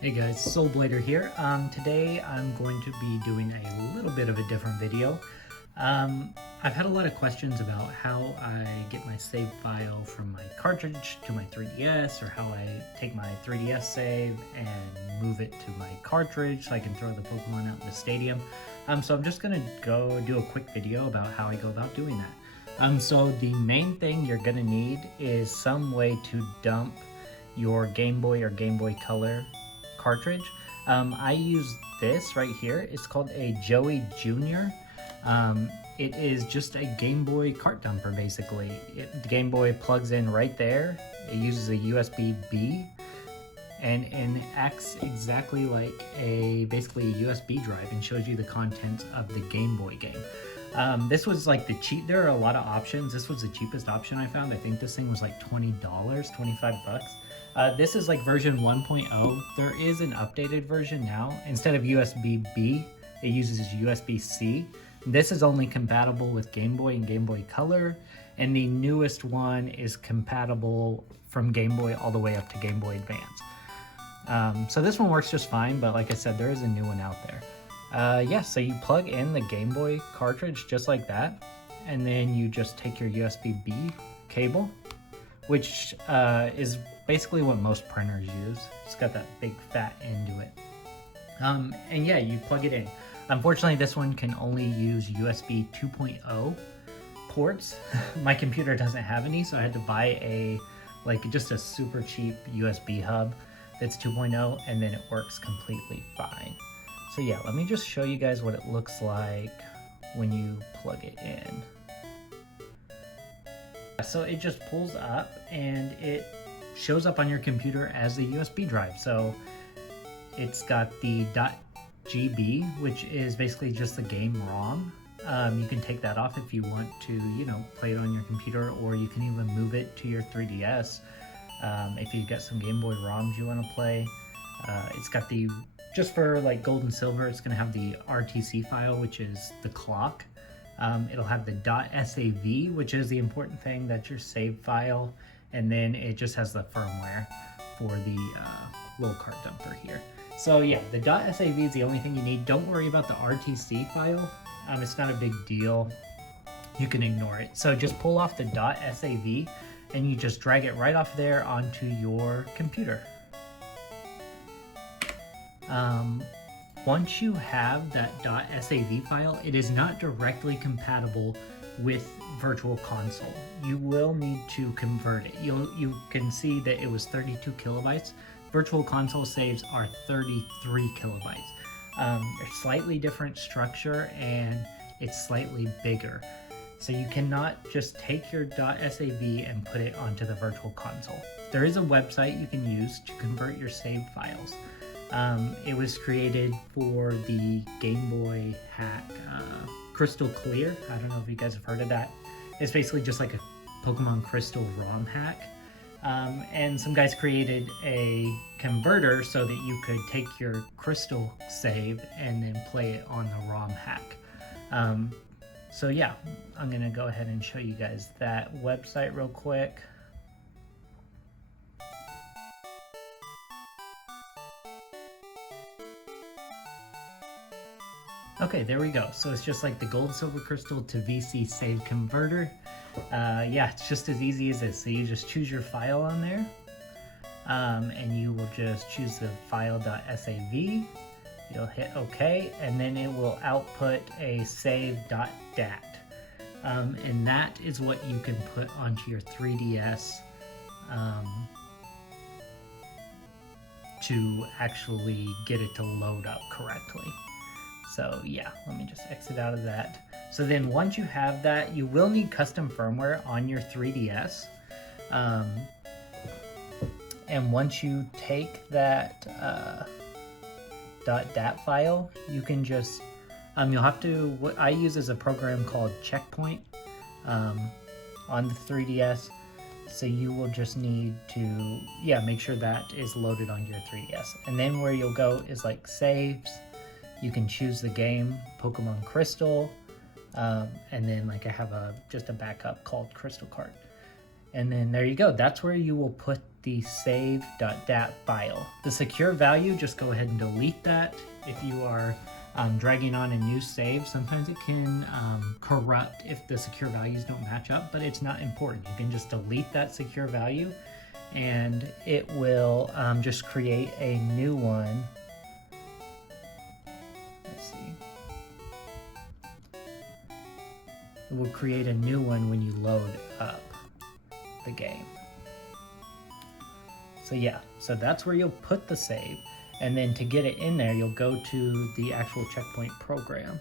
Hey guys, Soulblader here. Today I'm going to be doing a little bit of a different video. I've had a lot of questions about how I get my save file from my cartridge to my 3DS, or how I take my 3DS save and move it to my cartridge so I can throw the Pokemon out in the stadium. So I'm just gonna go do a quick video about how I go about doing that. So the main thing you're gonna need is some way to dump your Game Boy or Game Boy Color cartridge. I use this right here. It's called a Joey Jr. It is just a Game Boy cart dumper basically. The Game Boy plugs in right there. It uses a USB-B and it acts exactly like basically a USB drive and shows you the contents of the Game Boy game. This was like there are a lot of options. This was the cheapest option I found. I think this thing was like $20, 25 bucks. This is like version 1.0. There is an updated version now. Instead of USB-B, it uses USB-C. This is only compatible with Game Boy and Game Boy Color, and the newest one is compatible from Game Boy all the way up to Game Boy Advance. So this one works just fine, but like I said, there is a new one out there. Yeah, so you plug in the Game Boy cartridge just like that, and then you just take your USB-B cable, which is basically what most printers use. It's got that big fat end to it. And yeah, you plug it in. Unfortunately, this one can only use USB 2.0 ports. My computer doesn't have any, so I had to buy just a super cheap USB hub that's 2.0, and then it works completely fine. So yeah, let me just show you guys what it looks like when you plug it in. So it just pulls up and it shows up on your computer as a USB drive. So it's got the .gb, which is basically just the game ROM. You can take that off if you want to, play it on your computer, or you can even move it to your 3DS. If you've got some Game Boy ROMs you want to play. It's got just for like gold and silver, it's going to have the RTC file, which is the clock. It'll have the .sav, which is the important thing. That's your save file. And then it just has the firmware for the little cart dumper here. So yeah, the .sav is the only thing you need. Don't worry about the RTC file. It's not a big deal. You can ignore it. So just pull off the .sav and you just drag it right off there onto your computer. Once you have that .sav file, it is not directly compatible with Virtual Console. You will need to convert it. You can see that it was 32 kilobytes. Virtual Console saves are 33 kilobytes. They're slightly different structure and it's slightly bigger. So you cannot just take your .sav and put it onto the Virtual Console. There is a website you can use to convert your save files. It was created for the Game Boy hack Crystal Clear. I don't know if you guys have heard of that. It's basically just like a Pokemon Crystal ROM hack. And some guys created a converter so that you could take your Crystal save and then play it on the ROM hack. So yeah, I'm gonna go ahead and show you guys that website real quick. Okay, there we go. So it's just like the gold silver crystal to VC save converter. Yeah, it's just as easy as this. So you just choose your file on there, and you will just choose the file.sav. You'll hit OK, and then it will output a save.dat. And that is what you can put onto your 3DS to actually get it to load up correctly. So yeah, let me just exit out of that. So then once you have that, you will need custom firmware on your 3DS. And once you take that .dat file, you can just, you'll have to, what I use is a program called Checkpoint on the 3DS. So you will just need to, make sure that is loaded on your 3DS. And then where you'll go is like saves. You can choose the game, Pokemon Crystal, and then I have just a backup called Crystal Cart. And then there you go. That's where you will put the save.dat file. The secure value, just go ahead and delete that. If you are dragging on a new save, sometimes it can corrupt if the secure values don't match up, but it's not important. You can just delete that secure value and it will just create a new one. Let's see. It will create a new one when you load up the game. So yeah, so that's where you'll put the save. And then to get it in there, you'll go to the actual checkpoint program.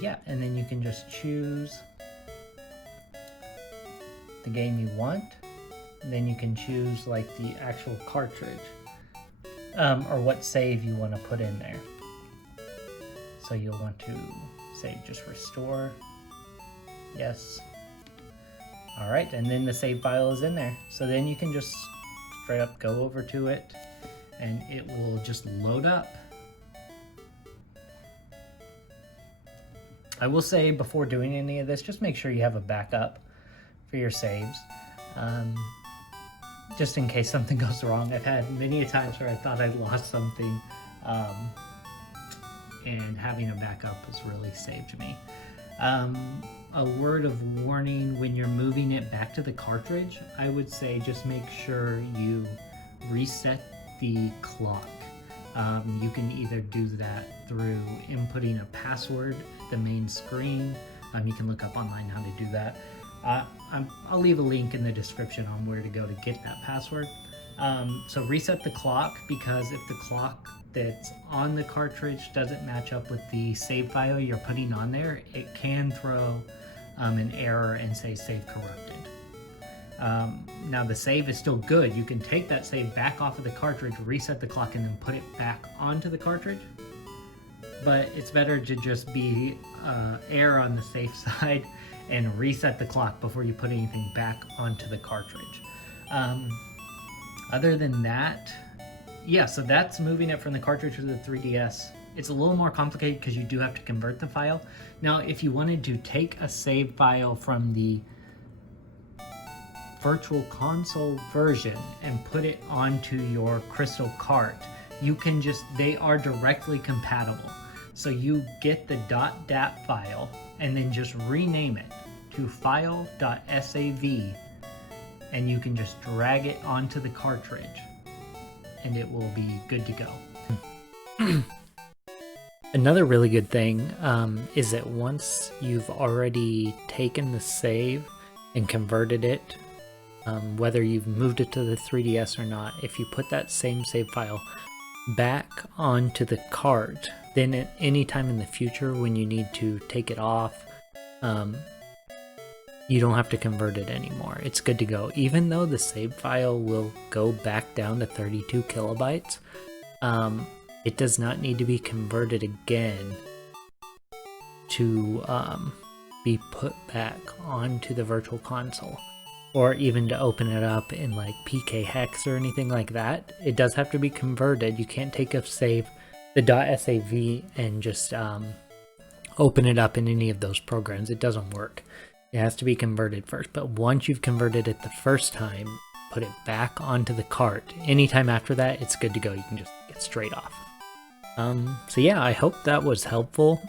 Yeah, and then you can just choose the game you want. And then you can choose like the actual cartridge or what save you want to put in there. So you'll want to say just restore. Yes. All right, and then the save file is in there. So then you can just straight up go over to it and it will just load up. I will say before doing any of this, just make sure you have a backup for your saves. Just in case something goes wrong. I've had many times where I thought I'd lost something and having a backup has really saved me. A word of warning, when you're moving it back to the cartridge, I would say just make sure you reset the clock. You can either do that through inputting a password at the main screen. You can look up online how to do that. I'll leave a link in the description on where to go to get that password. So reset the clock, because if the clock that's on the cartridge doesn't match up with the save file you're putting on there, it can throw an error and say save corrupted. Now the save is still good. You can take that save back off of the cartridge, reset the clock, and then put it back onto the cartridge. But it's better to just be err on the safe side and reset the clock before you put anything back onto the cartridge. Other than that, yeah, so that's moving it from the cartridge to the 3DS. It's a little more complicated because you do have to convert the file. Now, if you wanted to take a save file from the Virtual Console version and put it onto your Crystal Cart, you can just, they are directly compatible. So you get the .dat file and then just rename it to file.sav, and you can just drag it onto the cartridge and it will be good to go. Another really good thing is that once you've already taken the save and converted it, whether you've moved it to the 3DS or not, if you put that same save file back onto the cart, then at any time in the future when you need to take it off, you don't have to convert it anymore. It's good to go. Even though the save file will go back down to 32 kilobytes, it does not need to be converted again to be put back onto the Virtual Console, or even to open it up in like PK Hex or anything like that. It does have to be converted. You can't take a save, the .sav, and just open it up in any of those programs. It doesn't work. It has to be converted first. But once you've converted it the first time, put it back onto the cart. Anytime after that, it's good to go. You can just get straight off. So yeah, I hope that was helpful.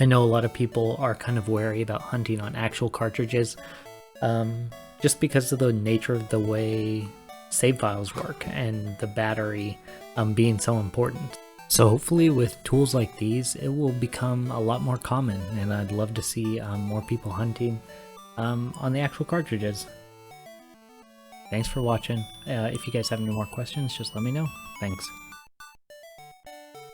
I know a lot of people are kind of wary about hunting on actual cartridges, just because of the nature of the way save files work and the battery being so important. So hopefully with tools like these, it will become a lot more common, and I'd love to see more people hunting on the actual cartridges. Thanks for watching. If you guys have any more questions, just let me know. Thanks.